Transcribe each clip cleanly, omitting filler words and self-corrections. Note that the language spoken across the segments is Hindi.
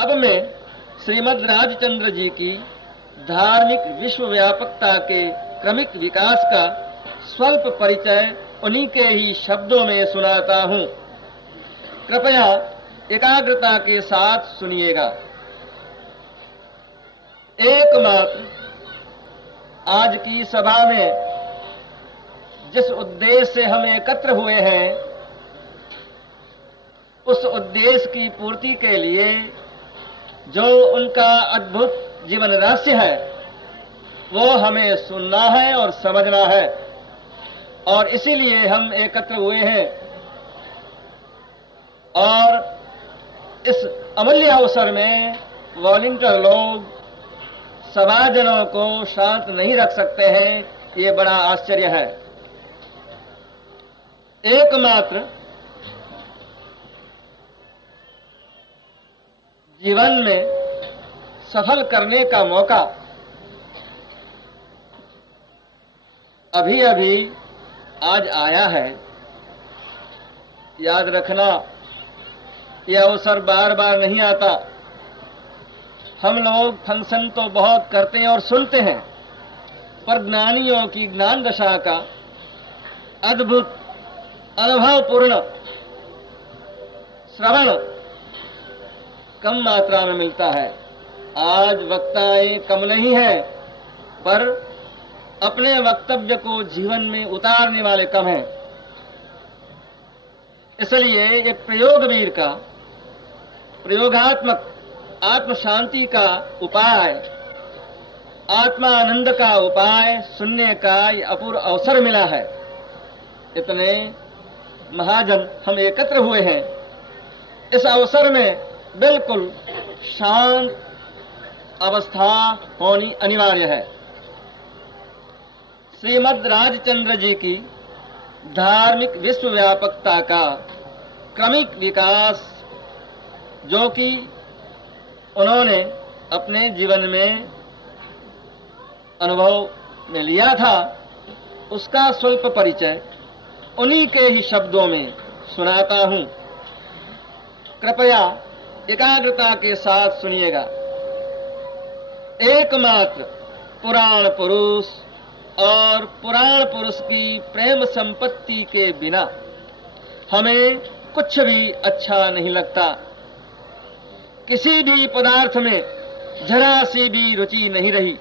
अब मैं श्रीमद् राजचंद्र जी की धार्मिक विश्वव्यापकता के क्रमिक विकास का स्वल्प परिचय उन्हीं के ही शब्दों में सुनाता हूँ। कृपया एकाग्रता के साथ सुनिएगा। एकमात्र आज की सभा में जिस उद्देश्य से हम एकत्र हुए हैं, उस उद्देश्य की पूर्ति के लिए जो उनका अद्भुत जीवन रहस्य है, वो हमें सुनना है और समझना है। और इसीलिए हम एकत्र हुए हैं और इस अमूल्य अवसर में वॉलंटियर लोग सभाजनों को शांत नहीं रख सकते हैं। ये बड़ा आश्चर्य है। एकमात्र जीवन में सफल करने का मौका अभी अभी आज आया है। याद रखना, यह अवसर बार बार नहीं आता। हम लोग फंक्शन तो बहुत करते हैं और सुनते हैं, पर ज्ञानियों की ज्ञान दशा का अद्भुत अनुभवपूर्ण श्रवण कम मात्रा में मिलता है। आज वक्ताएं कम नहीं है, पर अपने वक्तव्य को जीवन में उतारने वाले कम हैं। इसलिए ये प्रयोगवीर का, प्रयोगात्मक आत्म शांति का उपाय, आत्मानंद का उपाय सुनने का ये अपूर्व अवसर मिला है। इतने महाजन हम एकत्र हुए हैं। इस अवसर में बिल्कुल शांत अवस्था होनी अनिवार्य है। श्रीमद् राजचंद्र जी की धार्मिक विश्वव्यापकता का क्रमिक विकास, जो कि उन्होंने अपने जीवन में अनुभव में लिया था, उसका स्वल्प परिचय उन्हीं के ही शब्दों में सुनाता हूँ। कृपया एकाग्रता के साथ सुनिएगा। एकमात्र पुराण पुरुष और पुराण पुरुष की प्रेम संपत्ति के बिना हमें कुछ भी अच्छा नहीं लगता। किसी भी पदार्थ में जरा सी भी रुचि नहीं रही।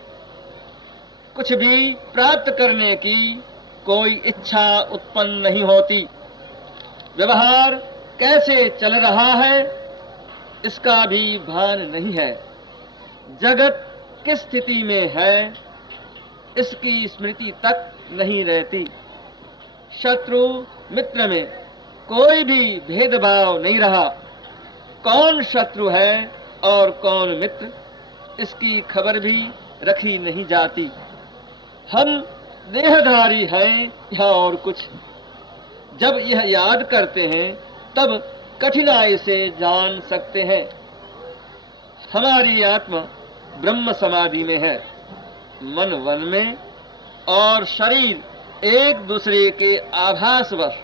कुछ भी प्राप्त करने की कोई इच्छा उत्पन्न नहीं होती। व्यवहार कैसे चल रहा है, इसका भी भान नहीं है। जगत किस स्थिति में है, इसकी स्मृति तक नहीं रहती। शत्रु मित्र में कोई भी भेदभाव नहीं रहा। कौन शत्रु है और कौन मित्र, इसकी खबर भी रखी नहीं जाती। हम देहधारी हैं या और कुछ। जब यह याद करते हैं तब कठिनाई से जान सकते हैं। हमारी आत्मा ब्रह्म समाधि में है। मन वन में और शरीर एक दूसरे के आभासवश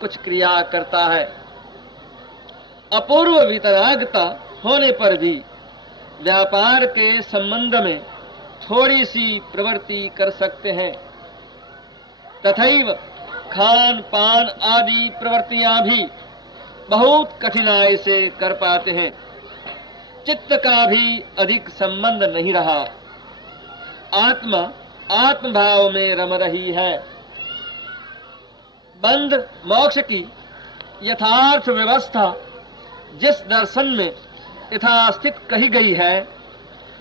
कुछ क्रिया करता है। अपूर्व वितरागता होने पर भी व्यापार के संबंध में थोड़ी सी प्रवृत्ति कर सकते हैं। तथैव खान पान आदि प्रवृत्तियां भी बहुत कठिनाई से कर पाते हैं। चित्त का भी अधिक संबंध नहीं रहा। आत्मा आत्मभाव में रम रही है। बंध मोक्ष की यथार्थ व्यवस्था जिस दर्शन में यथास्थित कही गई है,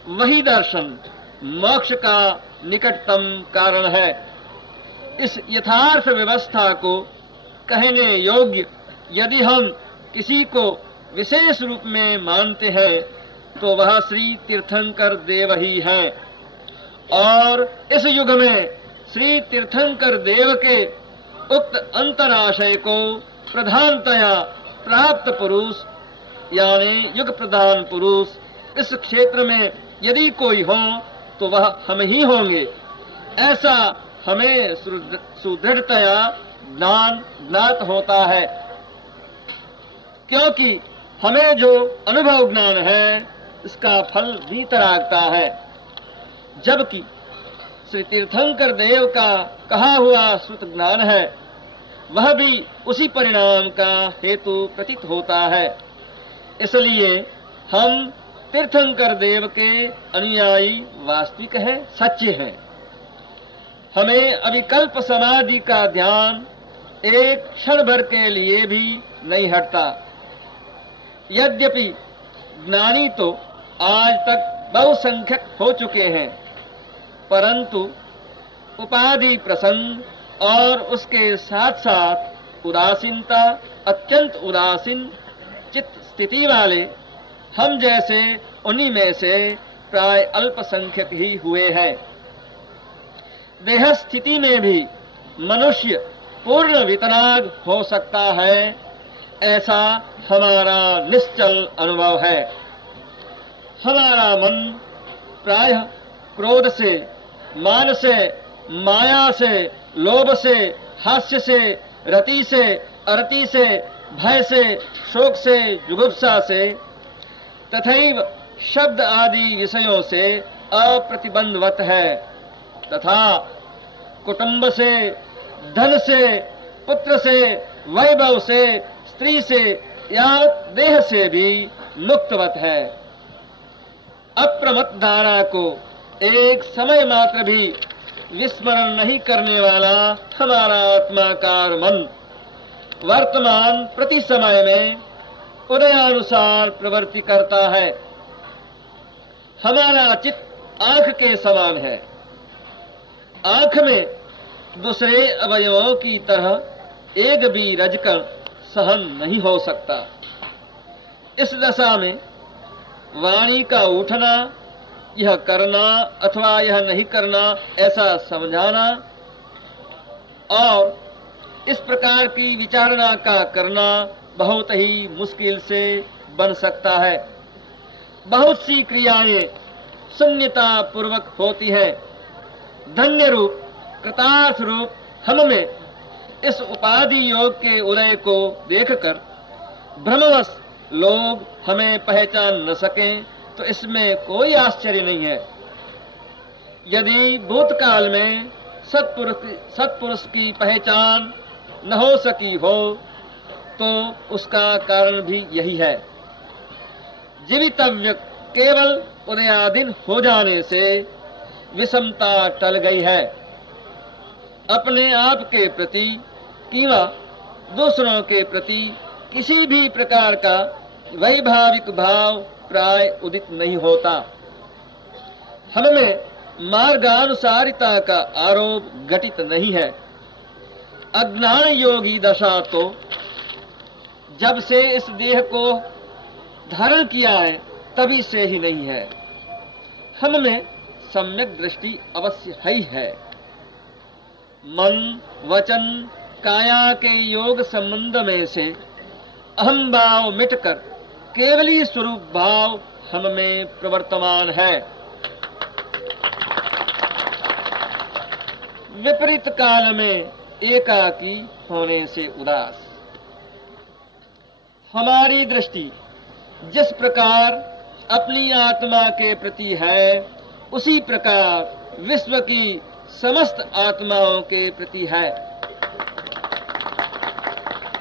वही दर्शन मोक्ष का निकटतम कारण है। इस यथार्थ व्यवस्था को कहने योग्य यदि हम किसी को विशेष रूप में मानते हैं तो वह श्री तीर्थंकर देव ही है। और इस युग में श्री तीर्थंकर देव के उक्त अंतराशय को प्रधानतया प्राप्त पुरुष यानी युग प्रधान पुरुष इस क्षेत्र में यदि कोई हो तो वह हम ही होंगे। ऐसा हमें सुदृढ़तया ज्ञात होता है, क्योंकि हमें जो अनुभव ज्ञान है इसका फल वीतरागता है, जबकि श्री तीर्थंकर देव का कहा हुआ श्रुत ज्ञान है वह भी उसी परिणाम का हेतु प्रतीत होता है। इसलिए हम तीर्थंकर देव के अनुयायी वास्तविक हैं, सच्चे हैं। हमें अविकल्प समाधि का ध्यान एक क्षण भर के लिए भी नहीं हटता। यद्यपि ज्ञानी तो आज तक बहुसंख्यक हो चुके हैं, परंतु उपाधि प्रसंग और उसके साथ साथ उदासीनता, अत्यंत उदासीन चित्त स्थिति वाले हम जैसे उन्हीं में से प्राय अल्पसंख्यक ही हुए हैं। देह स्थिति में भी मनुष्य पूर्ण वितराग हो सकता है, ऐसा हमारा निश्चल अनुभव है। हमारा मन प्रायः क्रोध से, मान से, माया से, लोभ से, हास्य से, रति से, अरति से, भय से, शोक से, जुगुप्सा से तथैव शब्द आदि विषयों से अप्रतिबंधवत है, तथा कुटुंब से, धन से, पुत्र से, वैभव से, स्त्री से या देह से भी मुक्तवत है। अप्रमत्त धारा को एक समय मात्र भी विस्मरण नहीं करने वाला हमारा आत्माकार मन वर्तमान प्रति समय में उदयानुसार प्रवृत्ति करता है। हमारा चित्त आंख के समान है। आंख में दूसरे अवयवों की तरह एक भी रजकण सहन नहीं हो सकता। इस दशा में वाणी का उठना, यह करना अथवा यह नहीं करना ऐसा समझाना और इस प्रकार की विचारणा का करना बहुत ही मुश्किल से बन सकता है। बहुत सी क्रियाएं शून्यता पूर्वक होती हैं। धन्य रूप, कृतार्थ रूप हम में इस उपाधि योग के उदय को देखकर भ्रमवश लोग हमें पहचान न सकें तो इसमें कोई आश्चर्य नहीं है। यदि भूतकाल में सत्पुरुष की पहचान न हो सकी हो तो उसका कारण भी यही है। जीवितव्य केवल उदयाधीन हो जाने से विषमता टल गई है। अपने आप के प्रति किंवा दूसरों के प्रति किसी भी प्रकार का वैभाविक भाव प्राय उदित नहीं होता। हमें मार्गानुसारिता का आरोप घटित नहीं है। अज्ञान योगी दशा तो जब से इस देह को धारण किया है तभी से ही नहीं है। हम में सम्यक दृष्टि अवश्य ही है। मन, वचन, काया के योग संबंध में से अहम भाव मिटकर केवली स्वरूप भाव हम में प्रवर्तमान है। विपरीत काल में एकाकी होने से उदास। हमारी दृष्टि जिस प्रकार अपनी आत्मा के प्रति है उसी प्रकार विश्व की समस्त आत्माओं के प्रति है।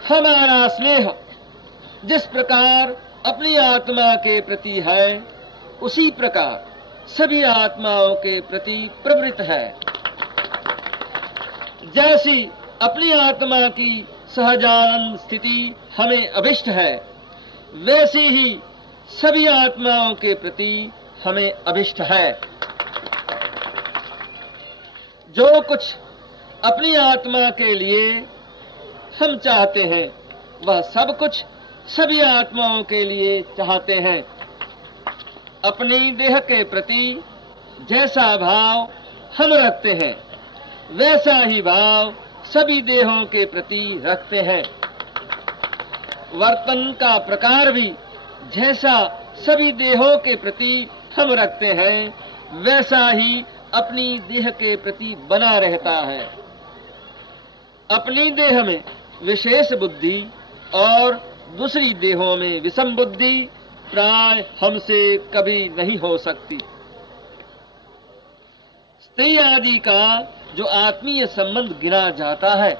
हमारा स्नेह जिस प्रकार अपनी आत्मा के प्रति है उसी प्रकार सभी आत्माओं के प्रति प्रवृत्त है। जैसी अपनी आत्मा की सहजानंद स्थिति हमें अभिष्ट है, वैसी ही सभी आत्माओं के प्रति हमें अभिष्ट है। जो कुछ अपनी आत्मा के लिए हम चाहते हैं वह सब कुछ सभी आत्माओं के लिए चाहते हैं। अपनी देह के प्रति जैसा भाव हम रखते हैं वैसा ही भाव सभी देहों के प्रति रखते हैं। वर्तन का प्रकार भी जैसा सभी देहों के प्रति हम रखते हैं वैसा ही अपनी देह के प्रति बना रहता है। अपनी देह में विशेष बुद्धि और दूसरी देहों में विषम बुद्धि प्राय हमसे कभी नहीं हो सकती। स्त्री आदि का जो आत्मीय संबंध गिना जाता है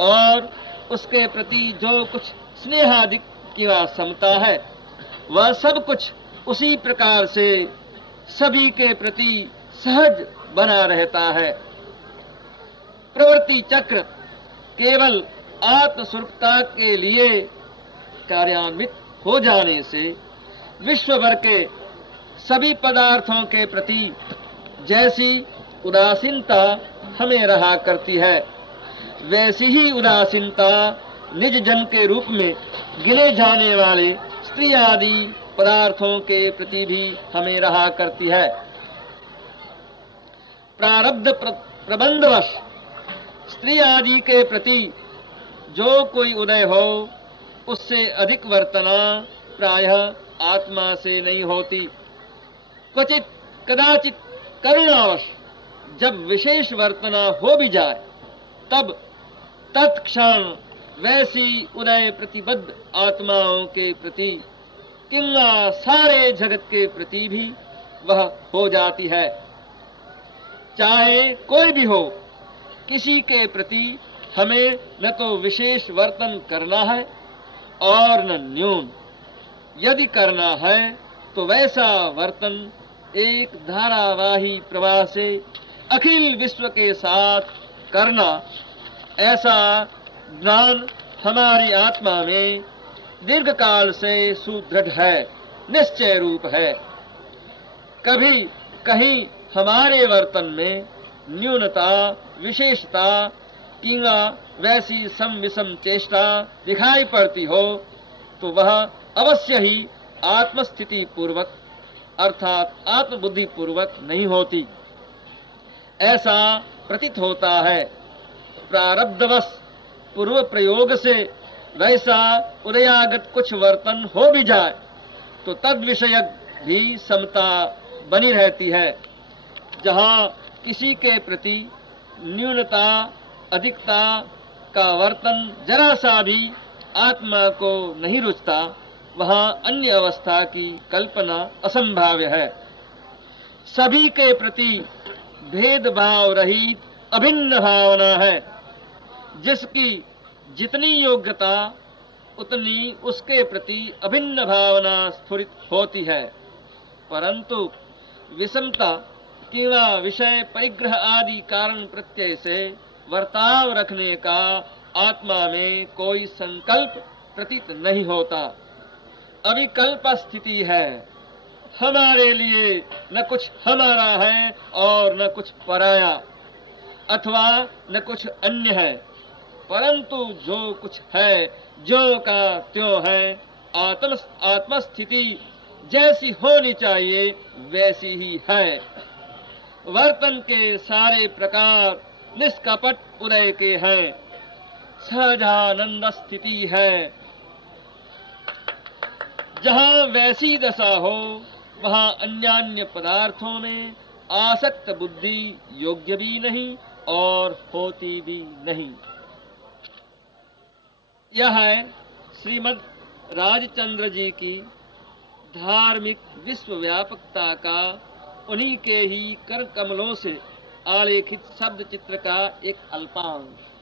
और उसके प्रति जो कुछ स्नेहादि की समता है, वह सब कुछ उसी प्रकार से सभी के प्रति सहज बना रहता है। प्रवृत्ति चक्र केवल आत्मस्वरूपता के लिए कार्यान्वित हो जाने से विश्व भर के सभी पदार्थों के प्रति जैसी उदासीनता हमें रहा करती है, वैसी ही उदासीनता निज जन के रूप में गिने जाने वाले स्त्री आदि पदार्थों के प्रति भी हमें रहा करती है। प्रारब्ध प्रबंधवश स्त्री आदि के प्रति जो कोई उदय हो, उससे अधिक वर्तना प्रायः आत्मा से नहीं होती। क्वचित कदाचित करुणावश जब विशेष वर्तना हो भी जाए, तब तत्क्षण वैसी उदय प्रतिबद्ध आत्माओं के प्रति किंवा सारे जगत के प्रति भी वह हो जाती है। चाहे कोई भी हो, किसी के प्रति हमें न तो विशेष वर्तन करना है और न न्यून। यदि करना है तो वैसा वर्तन एक धारावाही प्रवाह से अखिल विश्व के साथ करना, ऐसा ज्ञान हमारी आत्मा में दीर्घ काल से सुदृढ़ है, निश्चय रूप है। कभी कहीं हमारे वर्तन में न्यूनता, विशेषता किंवा वैसी सम विषम चेष्टा दिखाई पड़ती हो, तो वह अवश्य ही आत्मस्थिति पूर्वक अर्थात आत्मबुद्धि पूर्वक नहीं होती, ऐसा प्रतीत होता है। प्रारब्धवश पूर्व प्रयोग से वैसा उदयागत कुछ वर्तन हो भी जाए तो तद विषयक भी समता बनी रहती है। जहाँ किसी के प्रति न्यूनता, अधिकता का वर्तन जरा सा भी आत्मा को नहीं रुचता, वहाँ अन्य अवस्था की कल्पना असंभाव्य है। सभी के प्रति भेदभाव रहित अभिन्न भावना है। जिसकी जितनी योग्यता उतनी उसके प्रति अभिन्न भावना स्फुरित होती है, परंतु विषमता किंवा विषय परिग्रह आदि कारण प्रत्यय से वर्ताव रखने का आत्मा में कोई संकल्प प्रतीत नहीं होता। अविकल्प स्थिति है। हमारे लिए न कुछ हमारा है और न कुछ पराया, अथवा न कुछ अन्य है, परंतु जो कुछ है जो का त्यों है। आत्मस्थिति जैसी होनी चाहिए वैसी ही है। वर्तन के सारे प्रकार निष्कपट उदय के हैं। सहजानंद स्थिति है। जहाँ वैसी दशा हो, वहाँ अन्यान्य पदार्थों में आसक्त बुद्धि योग्य भी नहीं और होती भी नहीं। यह है श्रीमद् राजचंद्र जी की धार्मिक विश्वव्यापकता का उन्हीं के ही कर कमलों से आलेखित शब्द चित्र का एक अल्पांश।